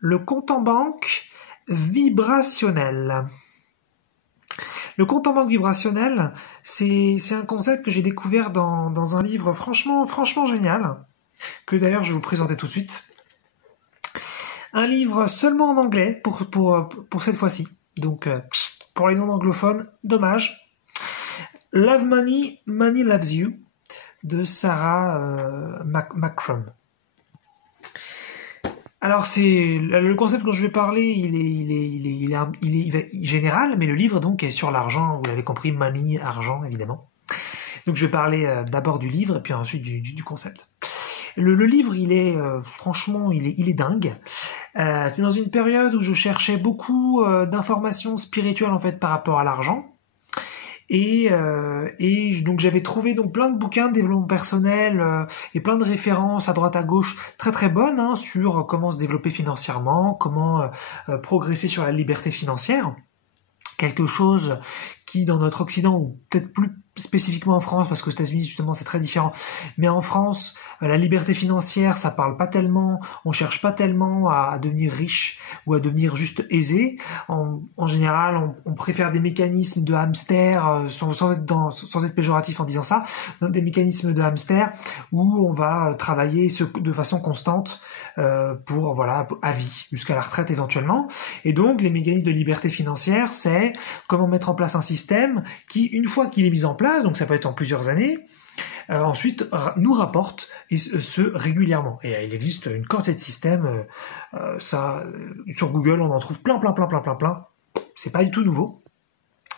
Le compte en banque vibrationnel. Le compte en banque vibrationnel, c'est un concept que j'ai découvert dans un livre franchement génial, que d'ailleurs je vais vous présenter tout de suite. Un livre seulement en anglais pour cette fois-ci. Donc, pour les non-anglophones, dommage. Love Money, Money Loves You, de Sarah McCrum. Alors c'est le concept dont je vais parler, il est général, mais le livre donc est sur l'argent. Vous l'avez compris, money, argent évidemment. Donc je vais parler d'abord du livre et puis ensuite du concept. Le livre, il est franchement, il est dingue. C'est dans une période où je cherchais beaucoup d'informations spirituelles en fait par rapport à l'argent. Et donc j'avais trouvé donc plein de bouquins de développement personnel et plein de références à droite à gauche très bonnes sur comment se développer financièrement, comment progresser sur la liberté financière. Quelque chose qui dans notre Occident, ou peut-être plus spécifiquement en France, parce qu'aux États-Unis justement c'est très différent, mais en France, la liberté financière, ça parle pas tellement, on cherche pas tellement à devenir riche ou à devenir juste aisé. En général, on préfère des mécanismes de hamster, sans être péjoratif en disant ça, des mécanismes de hamster où on va travailler de façon constante pour à vie, jusqu'à la retraite éventuellement. Et donc les mécanismes de liberté financière, c'est comment mettre en place un système qui, une fois qu'il est mis en place, donc ça peut être en plusieurs années, ensuite nous rapporte ce régulièrement. Et il existe une quantité de systèmes, sur Google on en trouve plein. C'est pas du tout nouveau.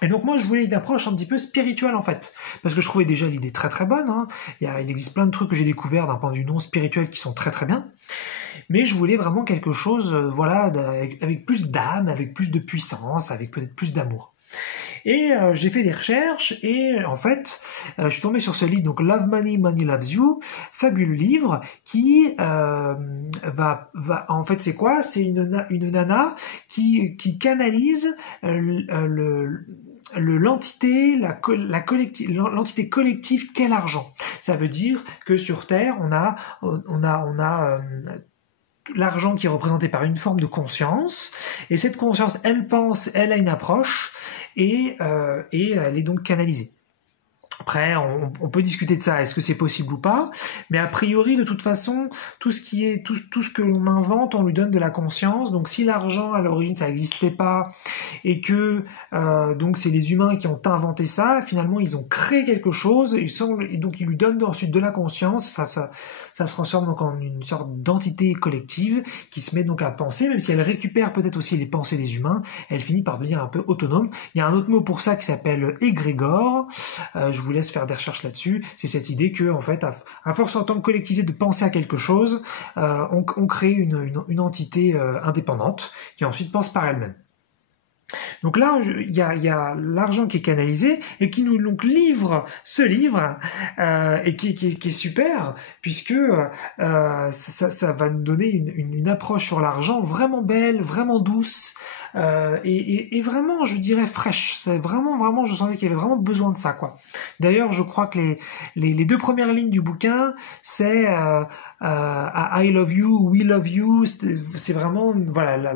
Et donc moi je voulais une approche un petit peu spirituelle en fait, parce que je trouvais déjà l'idée très bonne. Il existe plein de trucs que j'ai découverts d'un point de vue non spirituel qui sont très bien. Mais je voulais vraiment quelque chose, avec plus d'âme, avec plus de puissance, avec peut-être plus d'amour. Et j'ai fait des recherches et en fait, je suis tombé sur ce livre, donc Love Money, Money Loves You, fabuleux livre qui en fait c'est quoi? C'est une nana qui canalise l'entité collective qu'est l'argent. Ça veut dire que sur Terre, on a l'argent qui est représenté par une forme de conscience, et cette conscience, elle a une approche, et elle est donc canalisée. Après, on peut discuter de ça, est-ce que c'est possible ou pas, mais a priori, de toute façon, tout ce que l'on invente, on lui donne de la conscience. Donc si l'argent, à l'origine, ça n'existait pas, et que donc c'est les humains qui ont inventé ça, finalement, ils ont créé quelque chose, et donc ils lui donnent ensuite de la conscience, ça se transforme donc en une sorte d'entité collective qui se met donc à penser, même si elle récupère peut-être aussi les pensées des humains, elle finit par devenir un peu autonome. Il y a un autre mot pour ça qui s'appelle égrégore. Je vous laisse faire des recherches là-dessus. C'est cette idée que, en fait, à force en tant que collectivité de penser à quelque chose, on crée une entité indépendante qui ensuite pense par elle-même. Donc là, il y a l'argent qui est canalisé et qui nous donc livre ce livre et qui est super, puisque ça va nous donner une approche sur l'argent vraiment belle, vraiment douce et vraiment, je dirais, fraîche. C'est vraiment, je sentais qu'il y avait vraiment besoin de ça, quoi. D'ailleurs, je crois que les deux premières lignes du bouquin, c'est I love you, we love you. C'est vraiment, voilà,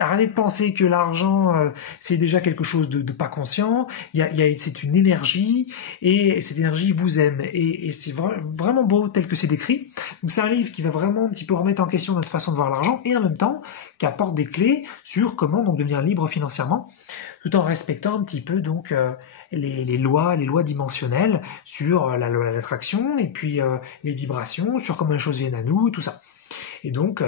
arrêtez de penser que l'argent c'est déjà quelque chose de pas conscient. C'est une énergie, et cette énergie vous aime, et c'est vraiment beau tel que c'est décrit. Donc c'est un livre qui va vraiment un petit peu remettre en question notre façon de voir l'argent, et en même temps qui apporte des clés sur comment donc devenir libre financièrement, tout en respectant un petit peu donc les lois dimensionnelles sur la loi de l'attraction, et puis les vibrations, sur comment les choses viennent à nous, tout ça. Et donc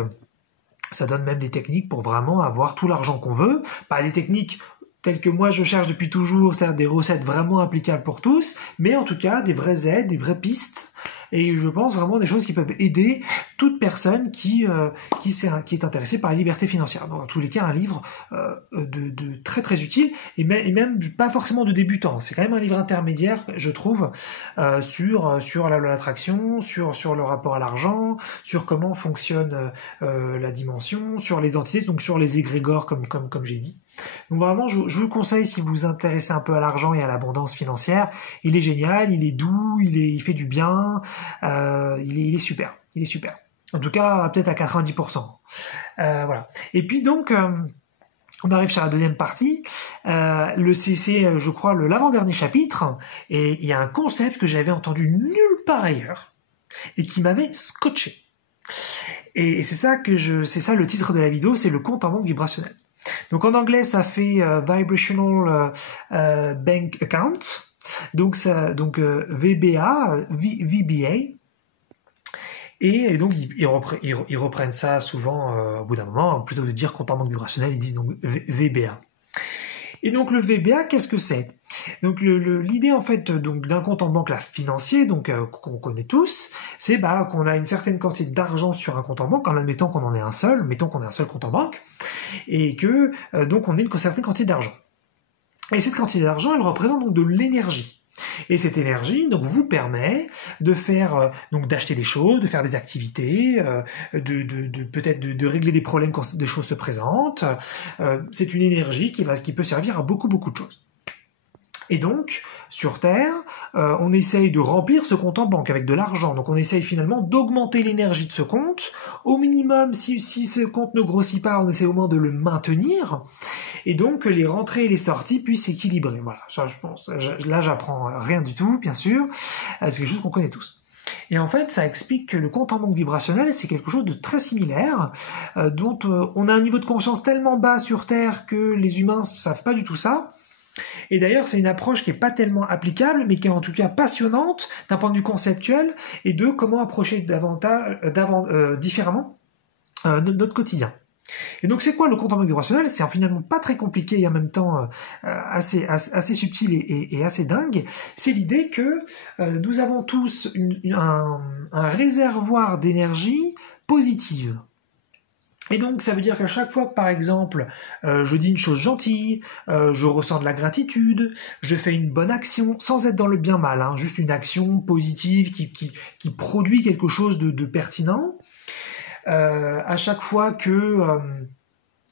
ça donne même des techniques pour vraiment avoir tout l'argent qu'on veut, pas des techniques telles que moi je cherche depuis toujours, c'est-à-dire des recettes vraiment applicables pour tous, mais en tout cas des vraies aides, des vraies pistes, et je pense vraiment des choses qui peuvent aider toute personne qui est intéressée par la liberté financière. Dans tous les cas, un livre de très utile, et même pas forcément de débutant. C'est quand même un livre intermédiaire, je trouve, sur la loi de l'attraction, sur le rapport à l'argent, sur comment fonctionne la dimension, sur les entités, donc sur les égrégores comme j'ai dit. Donc vraiment, je vous le conseille si vous vous intéressez un peu à l'argent et à l'abondance financière. Il est génial, il est doux, il fait du bien, il est super. En tout cas, peut-être à 90%. Voilà. Et puis donc, on arrive sur la deuxième partie. C'est, je crois, l'avant-dernier chapitre. Et il y a un concept que j'avais entendu nulle part ailleurs et qui m'avait scotché. Et c'est ça c'est ça le titre de la vidéo, c'est le compte en banque vibrationnel. Donc en anglais, ça fait Vibrational Bank Account. Donc VBA, VBA. Et donc ils reprennent ça souvent au bout d'un moment, plutôt que de dire compte en banque vibrationnel, ils disent donc VBA. Et donc le VBA, qu'est-ce que c'est? Donc l'idée en fait donc d'un compte en banque là, financier, donc qu'on connaît tous, c'est qu'on a une certaine quantité d'argent sur un compte en banque, en admettant qu'on en ait un seul, mettons qu'on ait un seul compte en banque, et que donc on ait une certaine quantité d'argent. Et cette quantité d'argent, elle représente donc de l'énergie. Et cette énergie donc vous permet de faire donc d'acheter des choses, de faire des activités, peut-être de régler des problèmes quand des choses se présentent. C'est une énergie qui peut servir à beaucoup de choses. Et donc, sur Terre, on essaye de remplir ce compte en banque avec de l'argent. Donc on essaye finalement d'augmenter l'énergie de ce compte. Au minimum, si ce compte ne grossit pas, on essaie au moins de le maintenir. Et donc que les rentrées et les sorties puissent s'équilibrer. Voilà, ça je pense. Là, j'apprends rien du tout, bien sûr. C'est quelque chose qu'on connaît tous. Et en fait, ça explique que le compte en banque vibrationnel, c'est quelque chose de très similaire, dont on a un niveau de conscience tellement bas sur Terre que les humains ne savent pas du tout ça. Et d'ailleurs, c'est une approche qui est pas tellement applicable, mais qui est en tout cas passionnante d'un point de vue conceptuel et de comment approcher différemment notre quotidien. Et donc, c'est quoi le compte en banque vibrationnel? C'est finalement pas très compliqué et en même temps assez subtil et assez dingue. C'est l'idée que nous avons tous un réservoir d'énergie positive. Et donc, ça veut dire qu'à chaque fois que, par exemple, je dis une chose gentille, je ressens de la gratitude, je fais une bonne action, sans être dans le bien-mal, hein, juste une action positive qui produit quelque chose de pertinent, à chaque fois que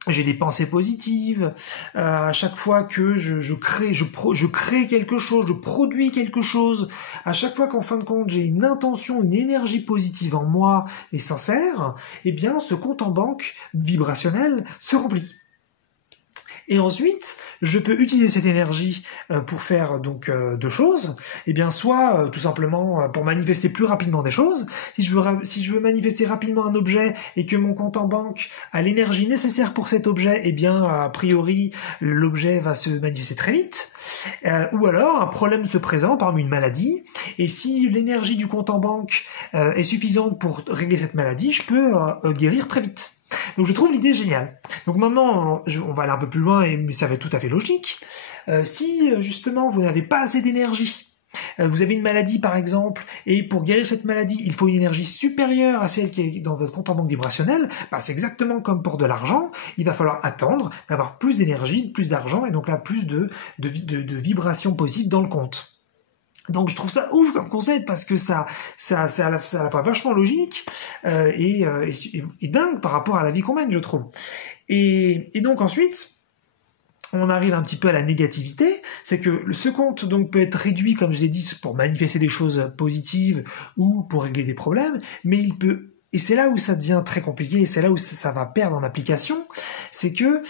j'ai des pensées positives, à chaque fois que je crée quelque chose, je produis quelque chose, à chaque fois qu'en fin de compte j'ai une intention, une énergie positive en moi et sincère, eh bien ce compte en banque vibrationnel se remplit. Et ensuite, je peux utiliser cette énergie pour faire donc deux choses. Eh bien, soit tout simplement pour manifester plus rapidement des choses. Si je veux manifester rapidement un objet et que mon compte en banque a l'énergie nécessaire pour cet objet, eh bien, a priori, l'objet va se manifester très vite. Ou alors, un problème se présente, par exemple une maladie. Et si l'énergie du compte en banque est suffisante pour régler cette maladie, je peux guérir très vite. Donc je trouve l'idée géniale. Donc maintenant, on va aller un peu plus loin, mais ça va être tout à fait logique. Si justement vous n'avez pas assez d'énergie, vous avez une maladie par exemple, et pour guérir cette maladie, il faut une énergie supérieure à celle qui est dans votre compte en banque vibrationnel, c'est exactement comme pour de l'argent, il va falloir attendre d'avoir plus d'énergie, plus d'argent, et donc là plus de vibrations possibles dans le compte. Donc je trouve ça ouf comme concept parce que ça à la fois vachement logique et dingue par rapport à la vie qu'on mène, je trouve. Et donc ensuite, on arrive un petit peu à la négativité, c'est que ce compte donc peut être réduit, comme je l'ai dit, pour manifester des choses positives ou pour régler des problèmes, mais il peut. Et c'est là où ça devient très compliqué, et c'est là où ça va perdre en application, c'est que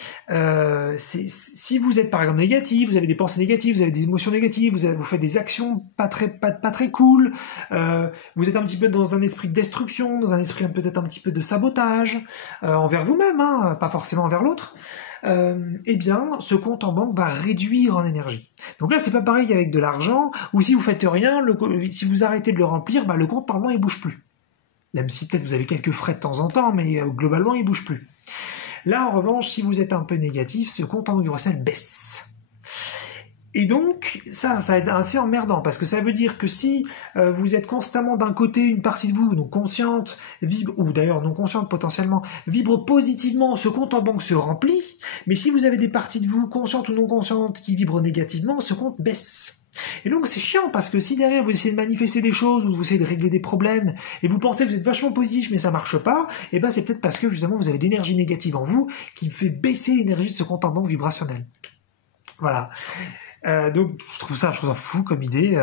si vous êtes par exemple négatif, vous avez des pensées négatives, vous avez des émotions négatives, vous faites des actions pas très cool, vous êtes un petit peu dans un esprit de destruction, dans un esprit peut-être un petit peu de sabotage, envers vous-même, hein, pas forcément envers l'autre, eh bien, ce compte en banque va réduire en énergie. Donc là, c'est pas pareil qu'avec de l'argent, ou si vous faites rien, si vous arrêtez de le remplir, le compte normalement il bouge plus. Même si peut-être vous avez quelques frais de temps en temps, mais globalement, il bouge plus. Là, en revanche, si vous êtes un peu négatif, ce compte en banque vibrationnel baisse. Et donc, ça va être assez emmerdant, parce que ça veut dire que si vous êtes constamment d'un côté, une partie de vous, donc consciente, vibre, ou d'ailleurs non consciente potentiellement, vibre positivement, ce compte en banque se remplit, mais si vous avez des parties de vous, conscientes ou non conscientes, qui vibrent négativement, ce compte baisse. Et donc c'est chiant parce que si derrière vous essayez de manifester des choses ou vous essayez de régler des problèmes et vous pensez que vous êtes vachement positif mais ça marche pas, et ben c'est peut-être parce que justement vous avez de l'énergie négative en vous qui fait baisser l'énergie de ce compte en banque vibrationnel. Voilà. Donc je trouve ça fou comme idée.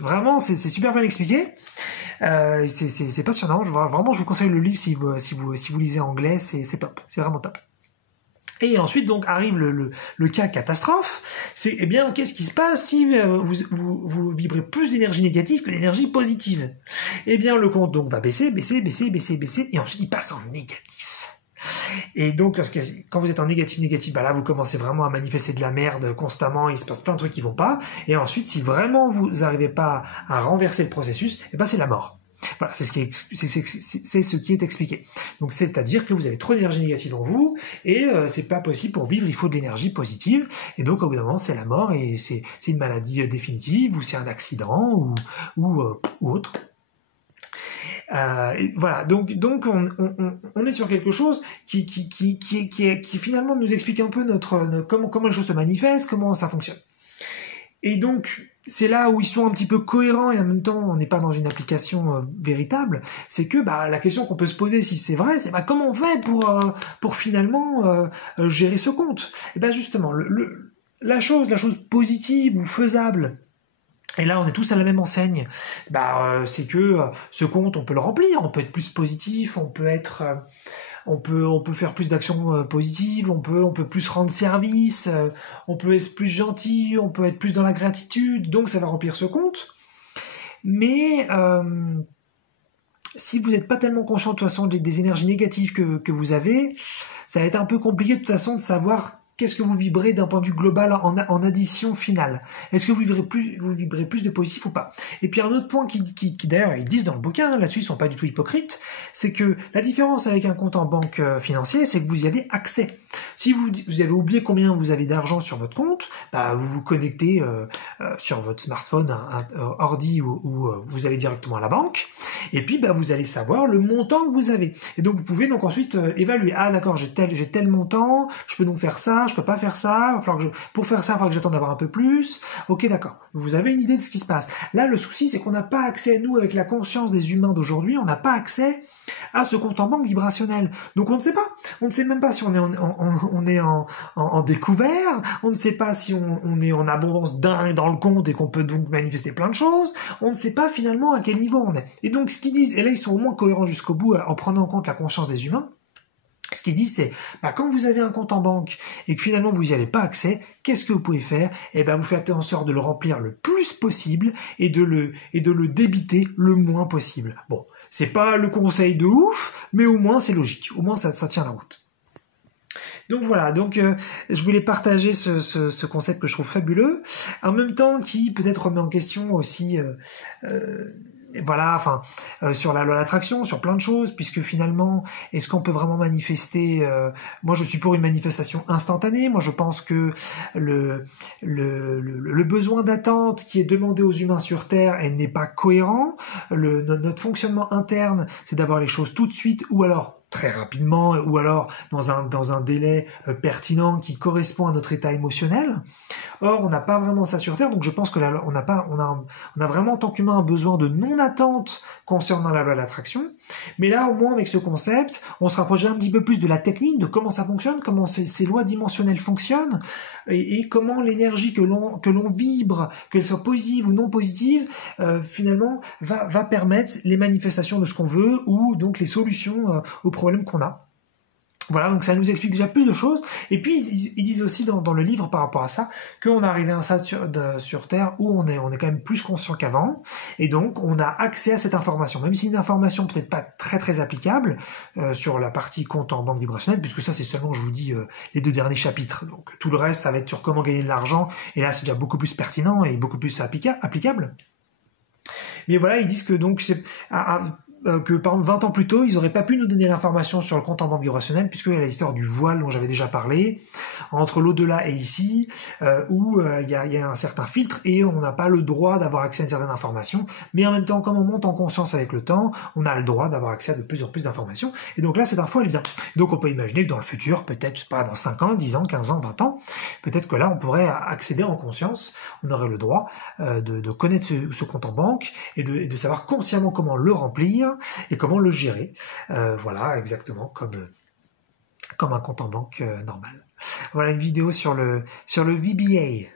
Vraiment, c'est super bien expliqué. C'est passionnant. Vraiment, je vous conseille le livre si vous lisez anglais. C'est top. C'est vraiment top. Et ensuite, donc, arrive le cas catastrophe. C'est, eh bien, qu'est-ce qui se passe si vous vibrez plus d'énergie négative que d'énergie positive? Eh bien, le compte, donc, va baisser, et ensuite, il passe en négatif. Et donc, quand vous êtes en négatif, bah là, vous commencez vraiment à manifester de la merde constamment, il se passe plein de trucs qui vont pas. Et ensuite, si vraiment vous n'arrivez pas à renverser le processus, eh ben, c'est la mort. Voilà, c'est ce qui est expliqué. Donc, c'est-à-dire que vous avez trop d'énergie négative en vous, et c'est pas possible pour vivre, il faut de l'énergie positive. Et donc, au bout d'un moment, c'est la mort, et c'est une maladie définitive, ou c'est un accident, ou autre. Voilà, donc on est sur quelque chose qui finalement nous explique un peu comment les choses se manifestent, comment ça fonctionne. Et donc c'est là où ils sont un petit peu cohérents et en même temps on n'est pas dans une application véritable. C'est que la question qu'on peut se poser si c'est vrai, c'est comment on fait pour finalement gérer ce compte. Et justement la chose positive ou faisable. Et là, on est tous à la même enseigne. C'est que ce compte, on peut le remplir, on peut être plus positif, on peut faire plus d'actions positives, on peut plus rendre service, on peut être plus gentil, on peut être plus dans la gratitude. Donc, ça va remplir ce compte. Mais si vous n'êtes pas tellement conscient de toute façon des énergies négatives que vous avez, ça va être un peu compliqué de toute façon de savoir qu'est-ce que vous vibrez d'un point de vue global en addition finale. Est-ce que vous vibrez plus de positif ou pas? Et puis un autre point qui d'ailleurs ils disent dans le bouquin, là-dessus ils sont pas du tout hypocrites, c'est que la différence avec un compte en banque financier, c'est que vous y avez accès. Si vous avez oublié combien vous avez d'argent sur votre compte, vous vous connectez sur votre smartphone, un ordi ou vous allez directement à la banque, et puis vous allez savoir le montant que vous avez. Et donc vous pouvez donc ensuite évaluer. Ah d'accord, j'ai tel montant, je peux donc faire ça, je peux pas faire ça, pour faire ça, il va falloir que j'attende d'avoir un peu plus. Ok, d'accord. Vous avez une idée de ce qui se passe. Là, le souci, c'est qu'on n'a pas accès, nous, avec la conscience des humains d'aujourd'hui, on n'a pas accès à ce compte en banque vibrationnel. Donc, on ne sait pas. On ne sait même pas si on est en découvert. On ne sait pas si on est en abondance dingue dans le compte et qu'on peut donc manifester plein de choses. On ne sait pas finalement à quel niveau on est. Et donc, ce qu'ils disent, et là, ils sont au moins cohérents jusqu'au bout en prenant en compte la conscience des humains, ce qu'ils disent, c'est, quand vous avez un compte en banque et que finalement vous n'y avez pas accès, qu'est-ce que vous pouvez faire? Vous faites en sorte de le remplir le plus possible et de le débiter le moins possible. Bon, c'est pas le conseil de ouf, mais au moins c'est logique. Au moins ça tient la route. Donc voilà, je voulais partager ce concept que je trouve fabuleux, en même temps qui peut-être remet en question aussi sur la loi de l'attraction, sur plein de choses, puisque finalement, est-ce qu'on peut vraiment manifester moi, je suis pour une manifestation instantanée. Moi, je pense que le besoin d'attente qui est demandé aux humains sur Terre, elle n'est pas cohérent. Notre fonctionnement interne, c'est d'avoir les choses tout de suite, ou alors très rapidement, ou alors dans un délai pertinent qui correspond à notre état émotionnel. Or, on n'a pas vraiment ça sur Terre, donc je pense que on a vraiment en tant qu'humain un besoin de non-attente concernant la loi de l'attraction. Mais là, au moins avec ce concept, on se rapproche un petit peu plus de la technique, de comment ça fonctionne, comment ces lois dimensionnelles fonctionnent, et comment l'énergie que l'on vibre, qu'elle soit positive ou non positive, finalement va permettre les manifestations de ce qu'on veut, ou donc les solutions aux problèmes qu'on a. Voilà, donc ça nous explique déjà plus de choses. Et puis ils disent aussi dans le livre par rapport à ça qu'on est arrivé à un stade sur Terre où on est quand même plus conscient qu'avant, et donc on a accès à cette information, même si une information peut-être pas très très applicable sur la partie compte en banque vibrationnelle, puisque ça c'est seulement, je vous dis, les 2 derniers chapitres. Donc tout le reste ça va être sur comment gagner de l'argent, et là c'est déjà beaucoup plus pertinent et beaucoup plus applicable. Mais voilà, ils disent que donc que par exemple 20 ans plus tôt, ils n'auraient pas pu nous donner l'information sur le compte en banque vibrationnelle, puisqu'il y a l'histoire du voile dont j'avais déjà parlé, entre l'au-delà et ici, où il y a un certain filtre et on n'a pas le droit d'avoir accès à une certaine information, mais en même temps, comme on monte en conscience avec le temps, on a le droit d'avoir accès à de plus en plus d'informations, et donc là, cette info, elle vient. Donc on peut imaginer que dans le futur, peut-être, je sais pas, dans 5 ans, 10 ans, 15 ans, 20 ans, peut-être que là, on pourrait accéder en conscience, on aurait le droit de connaître ce compte en banque, et de savoir consciemment comment le remplir, et comment le gérer. Voilà, exactement comme un compte en banque normal. Voilà une vidéo sur le VBA.